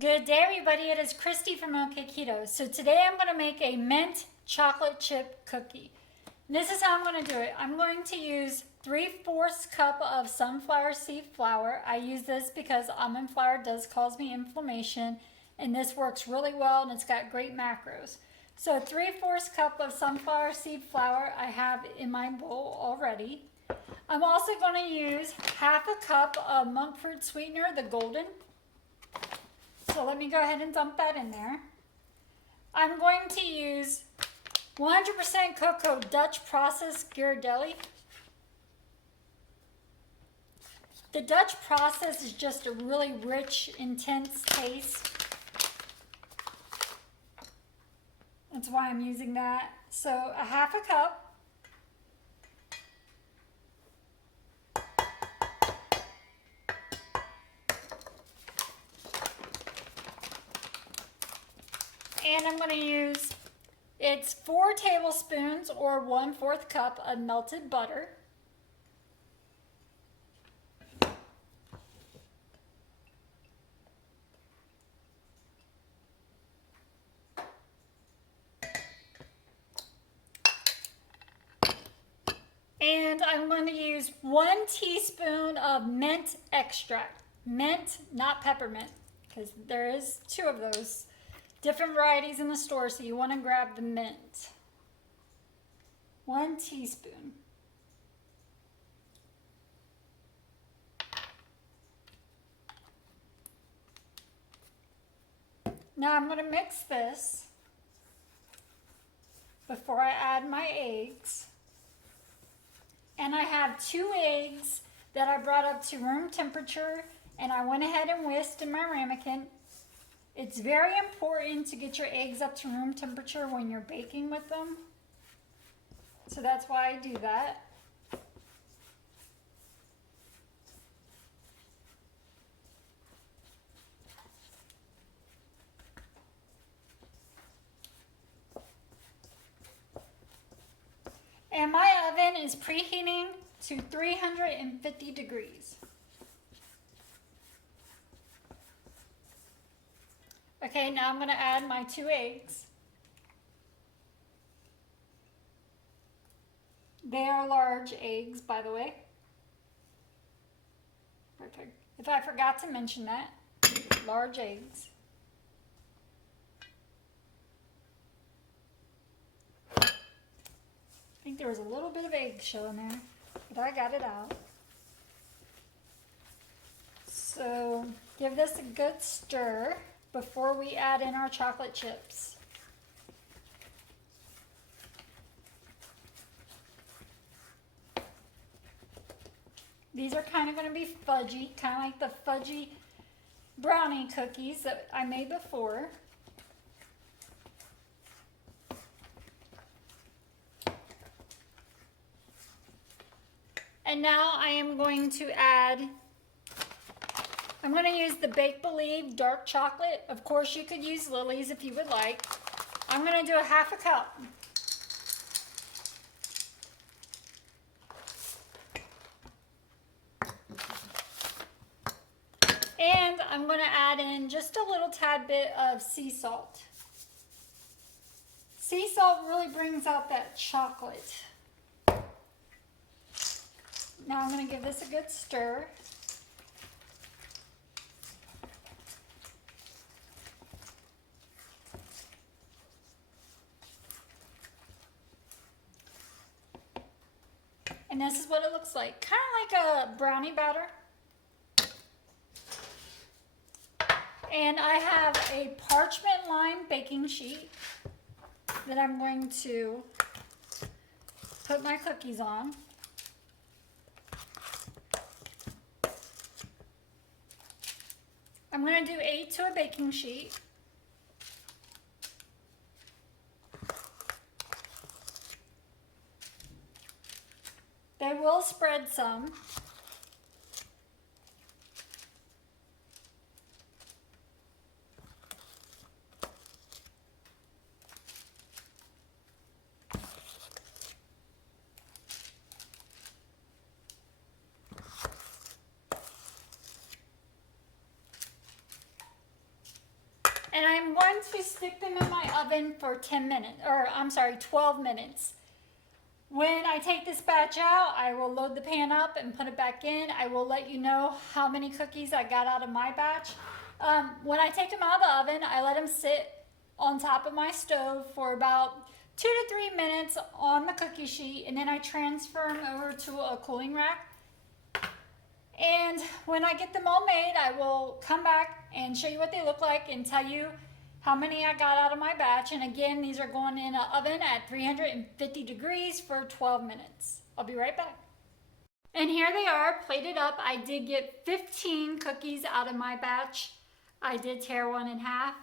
Good day, everybody. It is Kristy from Keto. So today I'm going to make a mint chocolate chip cookie. And this is how I'm going to do it. I'm going to use 3/4 cup of sunflower seed flour. I use this because almond flour does cause me inflammation, and this works really well, and it's got great macros. So 3/4 cup of sunflower seed flour I have in my bowl already. I'm also going to use 1/2 cup of monk fruit sweetener, the golden. So let me go ahead and dump that in there. I'm going to use 100% cocoa Dutch processed Ghirardelli. The Dutch process is just a really rich, intense taste. That's why I'm using that. So 1/2 cup. And I'm going to use, it's 4 tablespoons or 1/4 cup of melted butter. And I'm going to use 1 teaspoon of mint extract. Mint, not peppermint, because there is 2 of those. Different varieties in the store, so you want to grab the mint. 1 teaspoon. Now I'm going to mix this before I add my eggs. And I have 2 eggs that I brought up to room temperature, and I went ahead and whisked in my ramekin. It's very important to get your eggs up to room temperature when you're baking with them. So that's why I do that. And my oven is preheating to 350 degrees. Okay, now I'm going to add my 2 eggs. They are large eggs, by the way. If I forgot to mention that, large eggs. I think there was a little bit of eggshell in there, but I got it out. So give this a good stir before we add in our chocolate chips. These are kind of going to be fudgy, kind of like the fudgy brownie cookies that I made before. And now I am going to add, I'm going to use the Bake Believe dark chocolate. Of course, you could use Lily's if you would like. I'm going to do 1/2 cup. And I'm going to add in just a little tad bit of sea salt. Sea salt really brings out that chocolate. Now I'm going to give this a good stir. And this is what it looks like. Kind of like a brownie batter. And I have a parchment lined baking sheet that I'm going to put my cookies on. I'm going to do 8 to a baking sheet. They will spread some. And I'm going to stick them in my oven for 12 minutes. When I take this batch out, I will load the pan up and put it back in. I will let you know how many cookies I got out of my batch. When I take them out of the oven, I let them sit on top of my stove for about 2 to 3 minutes on the cookie sheet, and then I transfer them over to a cooling rack. And when I get them all made, I will come back and show you what they look like and tell you how many I got out of my batch. And again, these are going in an oven at 350 degrees for 12 minutes. I'll be right back. And here they are plated up. I did get 15 cookies out of my batch. I did tear one in half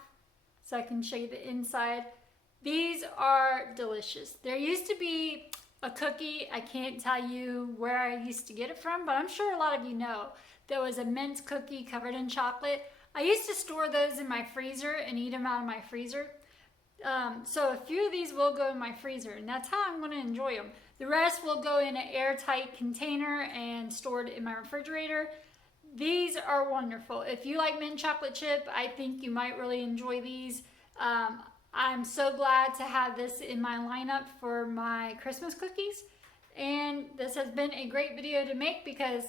so I can show you the inside. These are delicious. There used to be a cookie, I can't tell you where I used to get it from, but I'm sure a lot of you know. There was a mint cookie covered in chocolate. I used to store those in my freezer and eat them out of my freezer. So a few of these will go in my freezer, and that's how I'm going to enjoy them. The rest will go in an airtight container and stored in my refrigerator. These are wonderful. If you like mint chocolate chip, I think you might really enjoy these. I'm so glad to have this in my lineup for my Christmas cookies. And this has been a great video to make because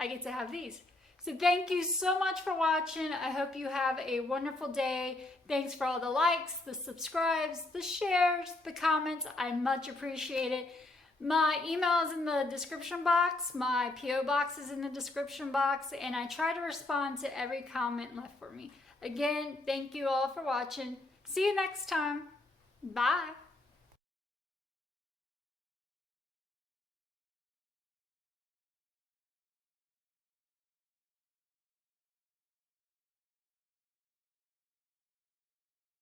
I get to have these. So thank you so much for watching. I hope you have a wonderful day. Thanks for all the likes, the subscribes, the shares, the comments. I much appreciate it. My email is in the description box. My P.O. box is in the description box. And I try to respond to every comment left for me. Again, thank you all for watching. See you next time. Bye.